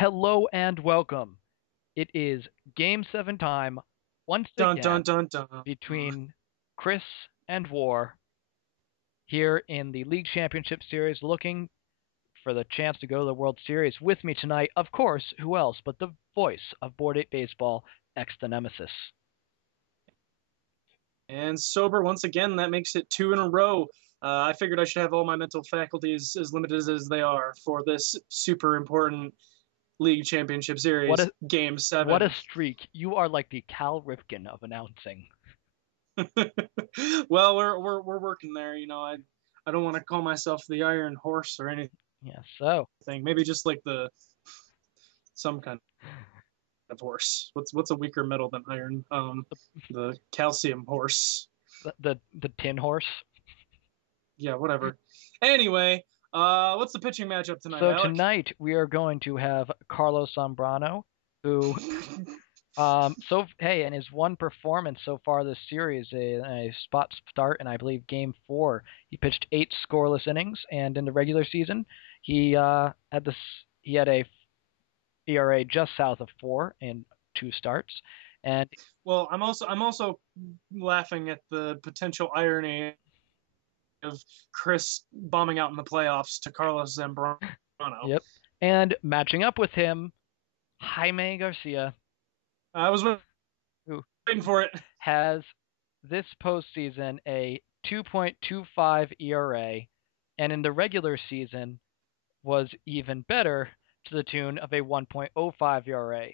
Hello and welcome. It is Game 7 time once Dun dun again dun dun. between Chris and War here in the League Championship Series looking for the chance to go to the World Series. With me tonight, of course, who else but the voice of Board 8 Baseball, X the Nemesis. And sober once again. That makes it two in a row. I figured I should have all my mental faculties as limited as they are for this super important League Championship What Series, a Game what a 7. streak. You are like the Cal Ripken of announcing. Well, we're working there. I don't want to call myself the Iron Horse or anything. Yeah, so Maybe just like the some kind of horse. What's a weaker metal than iron? The calcium horse. the tin horse. Yeah, whatever. Anyway, what's the pitching matchup tonight, So Alec? tonight we are going to have Carlos Zambrano, who in his one performance so far this series, a spot start in I believe Game 4, he pitched 8 scoreless innings, and in the regular season he had a ERA just south of 4 in 2 starts, and Well, I'm also laughing at the potential irony of Chris bombing out in the playoffs to Carlos Zambrano. yep, and matching up with him, Jaime Garcia, I was who waiting for it. has this postseason a 2.25 ERA, and in the regular season was even better to the tune of a 1.05 ERA.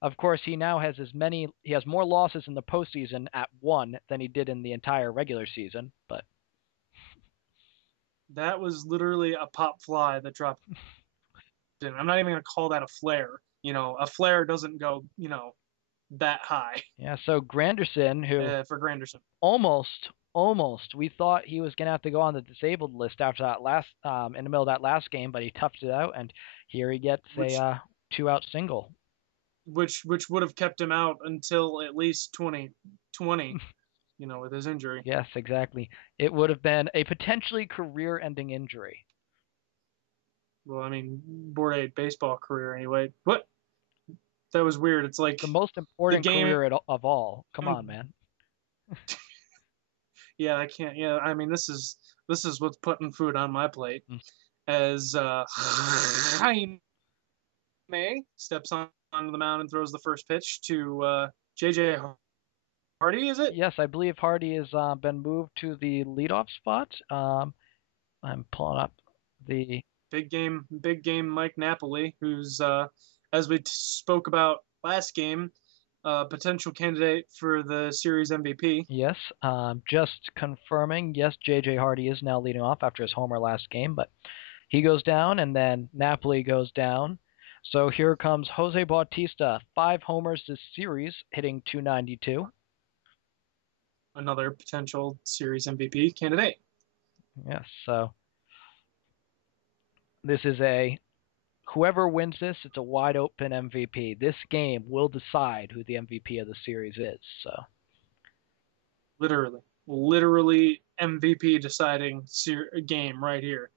Of course, he has more losses in the postseason at 1 than he did in the entire regular season, but That was literally a pop fly that dropped in. I'm not even going to call that a flare. A flare doesn't go, that high yeah, so Granderson, who for Granderson. almost we thought he was going to have to go on the disabled list after that last in the middle of that last game, but he toughed it out, and here he gets a which 2-out single. which would have kept him out until at least 2020, with his injury. Yes, exactly. It would have been a potentially career-ending injury. Well, I mean, board eight baseball career anyway. What? That was weird. It's like The most the important game. career of all. Come on, man. Yeah, I can't. Yeah, I mean, this is what's putting food on my plate. Mm. As Jaime steps onto the mound and throws the first pitch to JJ Hardy. Is it? Yes, I believe Hardy has been moved to the leadoff spot. I'm pulling up the. Big game Mike Napoli, who's as we spoke about last game, potential candidate for the series MVP. Yes, just confirming. Yes, J.J. Hardy is now leading off after his homer last game, but he goes down, and then Napoli goes down. So here comes Jose Bautista, 5 homers this series, hitting .292. Another potential series MVP candidate. Yes, so this is whoever wins this, it's a wide open MVP. This game will decide who the MVP of the series is. So Literally MVP deciding game right here.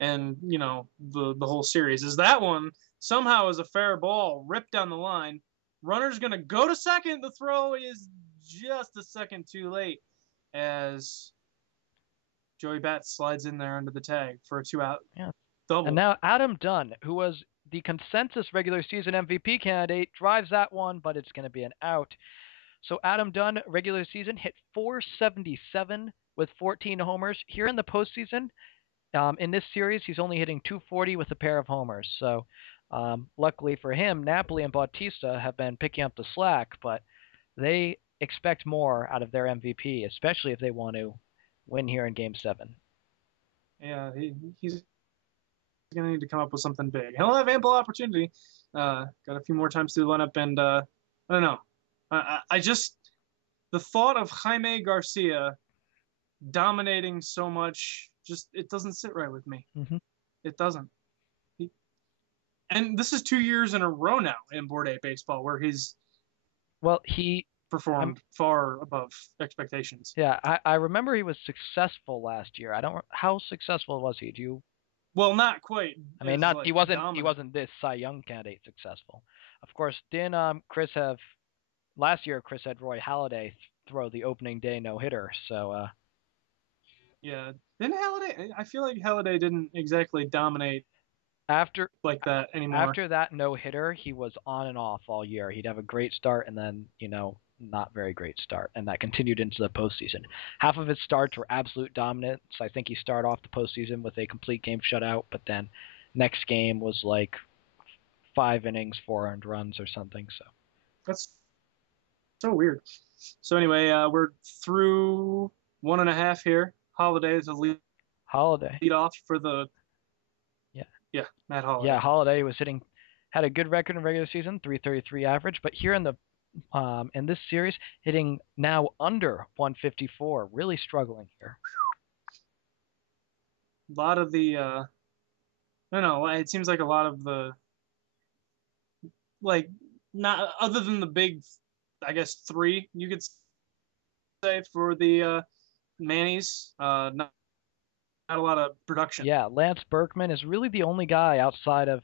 And the whole series is that one somehow is a fair ball ripped down the line. Runner's gonna go to second. The throw is just a second too late as Joey Bats slides in there under the tag for a 2-out yeah, and double. now Adam Dunn, who was the consensus regular season MVP candidate, drives that one, but it's going to be an out. So Adam Dunn, regular season, hit .477 with 14 homers. Here in the postseason, in this series, he's only hitting .240 with a pair of homers. So luckily for him, Napoli and Bautista have been picking up the slack, but they expect more out of their MVP, especially if they want to win here in Game 7. Yeah, he's going to need to come up with something big. He'll have ample opportunity. Got a few more times to the lineup, and I don't know. I just the thought of Jaime Garcia dominating so much just it doesn't sit right with me. Mm-hmm. It doesn't. And this is 2 years in a row now in Board 8 baseball where he's he performed far above expectations. Yeah, I remember he was successful last year. I don't. How successful was he? Do you? Well, not quite. I mean, As, not like, he dominant. wasn't this Cy Young candidate successful. Of course, didn't Chris have last year? Chris had Roy Halladay throw the opening day no hitter. So Yeah. Didn't Halliday? I feel like Halliday didn't exactly dominate after like that anymore. after that no hitter, he was on and off all year. He'd have a great start and then not very great start, and that continued into the postseason. Half of his starts were absolute dominance. I think he started off the postseason with a complete game shutout, but then next game was like 5 innings, 4 earned runs or something. So That's so weird. So anyway, we're through 1.5 here. Holiday is a Halladay, lead off for the yeah, Matt Holiday. yeah, Halladay was had a good record in regular season, 333 average, but here in this series, hitting now under 154, really struggling here. A lot of the no, no, it seems like a lot of the, like, not other than the big, I guess, three you could say for the Mannies, not a lot of production. Yeah, Lance Berkman is really the only guy outside of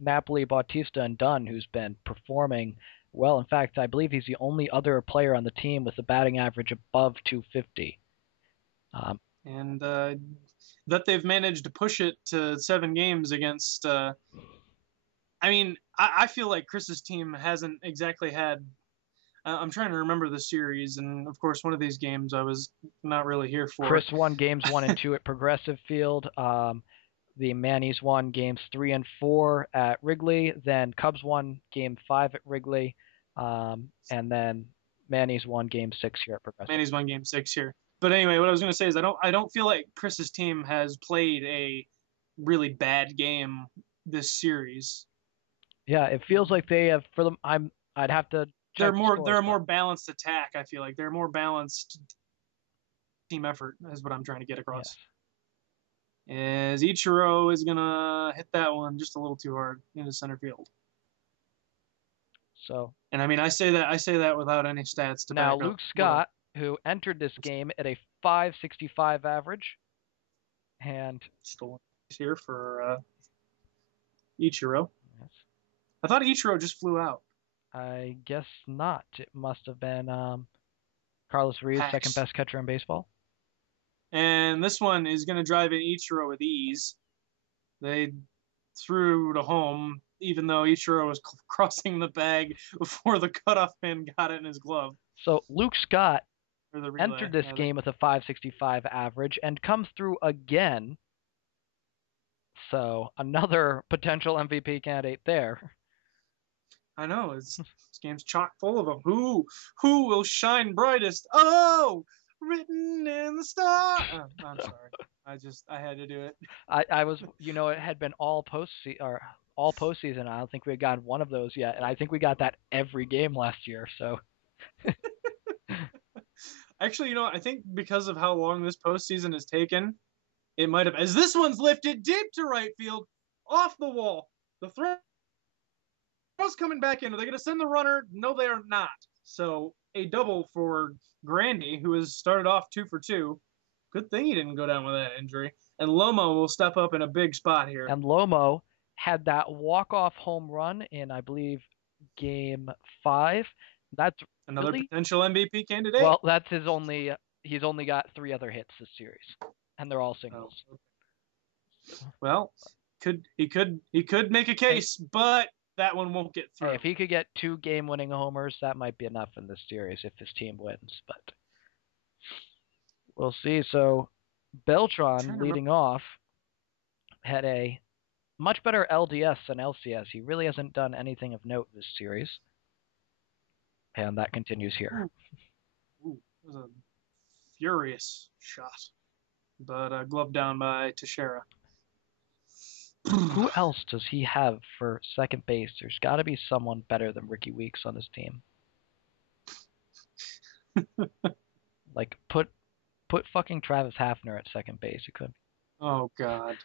Napoli, Bautista, and Dunn who's been performing well. In fact, I believe he's the only other player on the team with a batting average above 250. And that they've managed to push it to 7 games against. I mean, I feel like Chris's team hasn't exactly had. I'm trying to remember the series, and of course, one of these games I was not really here for. Chris won games 1 and 2 at Progressive Field. The Mannies won games 3 and 4 at Wrigley. Then Cubs won game 5 at Wrigley, and then Mannies won game 6 here at Progressive. Mannies won game 6 here. But anyway, what I was going to say is I don't feel like Chris's team has played a really bad game this series. Yeah, it feels like they have for them. I'd have to. They're a more balanced attack. I feel like they're more balanced team effort is what I'm trying to get across. Yes. As Ichiro is gonna hit that one just a little too hard into center field. So. And I mean, I say that without any stats to now back Luke up. Scott, who entered this game at a 565 average, and stolen here for Ichiro. Yes. I thought Ichiro just flew out. I guess not. It must have been Carlos Reeves, second best catcher in baseball. And this one is going to drive in Ichiro with ease. They threw to home, even though Ichiro was crossing the bag before the cutoff man got it in his glove. So Luke Scott entered this game with a 565 average and comes through again. So another potential MVP candidate there. I know, this game's chock full of them. Who will shine brightest? Oh, written in the stars. Oh, I'm sorry. I had to do it. I was, it had been all postseason. I don't think we had gotten one of those yet, and I think we got that every game last year. So. Actually, I think because of how long this postseason has taken, it might have. As this one's lifted deep to right field, off the wall. The throw's coming back in. Are they going to send the runner? No, they are not. So a double for Grandy, who has started off 2 for 2. Good thing he didn't go down with that injury. And Lomo will step up in a big spot here. And Lomo had that walk-off home run in, I believe, game 5. That's another really potential MVP candidate. Well, that's he's only got 3 other hits this series, and they're all singles. Oh. Well, he could make a case, but that one won't get through. Hey, if he could get 2 game-winning homers, that might be enough in this series if his team wins. But we'll see. So Beltran, leading off, had a much better LDS than LCS. He really hasn't done anything of note this series. And that continues here. Ooh, that was a furious shot. But gloved down by Teixeira. Who else does he have for second base? There's got to be someone better than Ricky Weeks on his team. Like, put fucking Travis Hafner at second base. It could. Oh, God.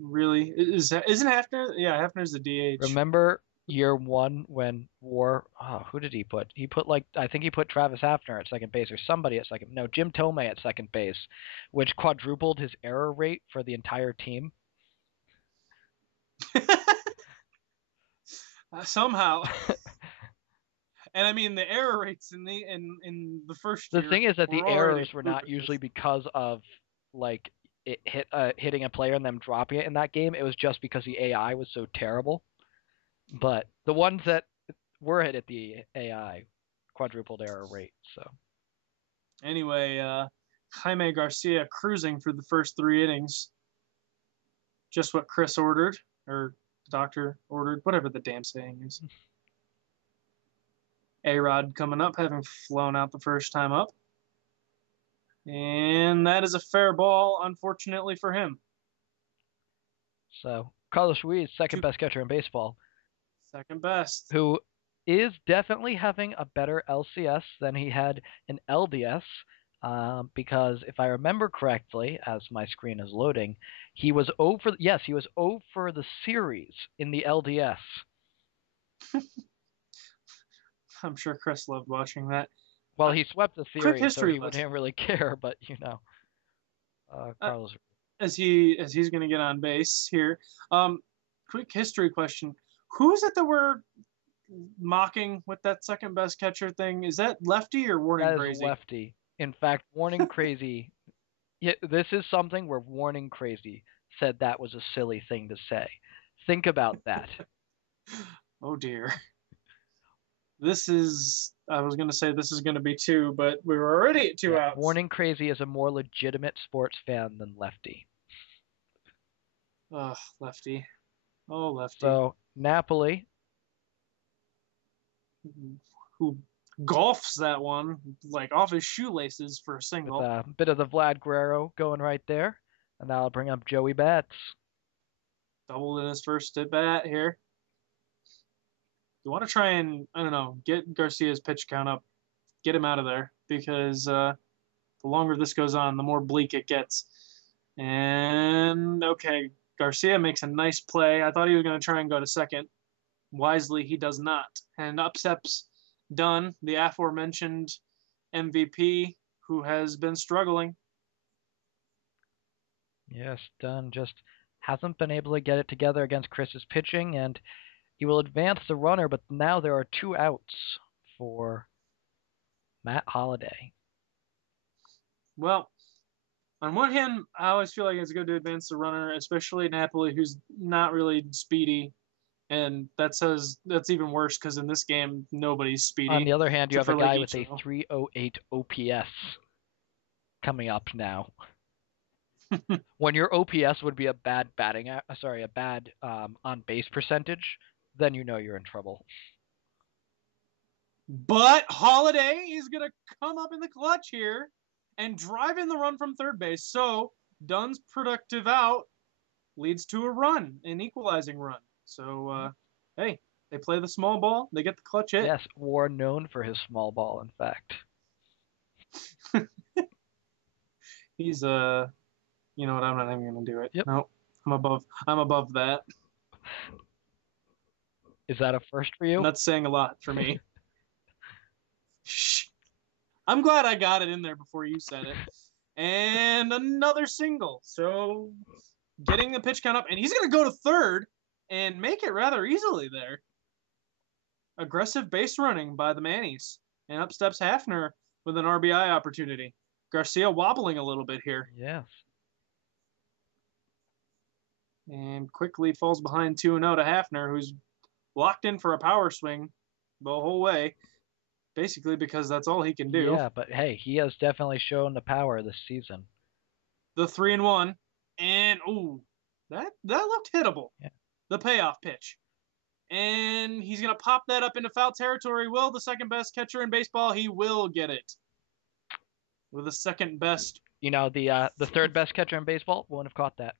Really? Isn't Hafner? Yeah, Hafner's the DH. Remember year one when War. Oh, who did he put? He put I think he put Travis Hafner at second base or somebody at second. No, Jim Tomei at second base, which quadrupled his error rate for the entire team. Somehow. And I mean, the error rates in the first The year thing is that the were already errors were not ludicrous. usually because of like hitting a player and them dropping it in that game. It was just because the AI was so terrible. But the ones that were hit at the AI quadrupled error rate. So Anyway, Jaime Garcia cruising for the first 3 innings. Just what Chris ordered, or the doctor ordered, whatever the damn saying is. A-Rod coming up, having flown out the first time up. And that is a fair ball, unfortunately for him. So Carlos Ruiz, second best catcher in baseball, second best, who is definitely having a better LCS than he had in LDS. Because if I remember correctly, as my screen is loading, he was over. Yes, he was over the series in the LDS. I'm sure Chris loved watching that. Well, he swept the Quick series, so history he wouldn't really care. But Carlos. As he's going to get on base here. Quick history question: who is it that we're mocking with that second best catcher thing? Is that Lefty or Warning That is Crazy? Lefty. In fact, Warning Crazy. Yeah, this is something where Warning Crazy said that was a silly thing to say. Think about that. Oh dear. I was going to say this is going to be 2, but we were already at 2 outs. Warning Crazy is a more legitimate sports fan than Lefty. Oh, Lefty. Oh, Lefty. So, Napoli. Who golfs that one, like, off his shoelaces for a single. With a bit of the Vlad Guerrero going right there. And that'll bring up Joey Bats. Doubled in his first at bat here. You want to try and, I don't know, get Garcia's pitch count up, get him out of there, because the longer this goes on, the more bleak it gets. And, okay, Garcia makes a nice play. I thought he was going to try and go to second. Wisely, he does not. And up steps Dunn, the aforementioned MVP, who has been struggling. Yes, Dunn just hasn't been able to get it together against Chris's pitching, and he will advance the runner, but now there are 2 outs for Matt Holliday. Well, on one hand, I always feel like it's good to advance the runner, especially Napoli, who's not really speedy. And that's even worse because in this game, nobody's speedy. On the other hand, you have a guy with a 308 OPS coming up now. When your OPS would be a bad on base percentage, then you know you're in trouble. But Holliday is going to come up in the clutch here and drive in the run from third base. So Dunn's productive out leads to a run, an equalizing run. So, hey, they play the small ball. They get the clutch hit. Yes, War known for his small ball, in fact. He's, you know what, I'm not even going to do it. Yep. No, I'm above that. Is that a first for you? That's saying a lot for me. I'm glad I got it in there before you said it. And another single. So getting the pitch count up. And he's going to go to third and make it rather easily there. Aggressive base running by the Mannies. And up steps Hafner with an RBI opportunity. Garcia wobbling a little bit here. Yes. And quickly falls behind 2-0 to Hafner, who's locked in for a power swing the whole way. Basically because that's all he can do. Yeah, but hey, he has definitely shown the power this season. The 3-1. And, ooh, that looked hittable. Yeah. The payoff pitch. And he's going to pop that up into foul territory. Will the second best catcher in baseball? He will get it. With the second best. You know, the third best catcher in baseball won't have caught that.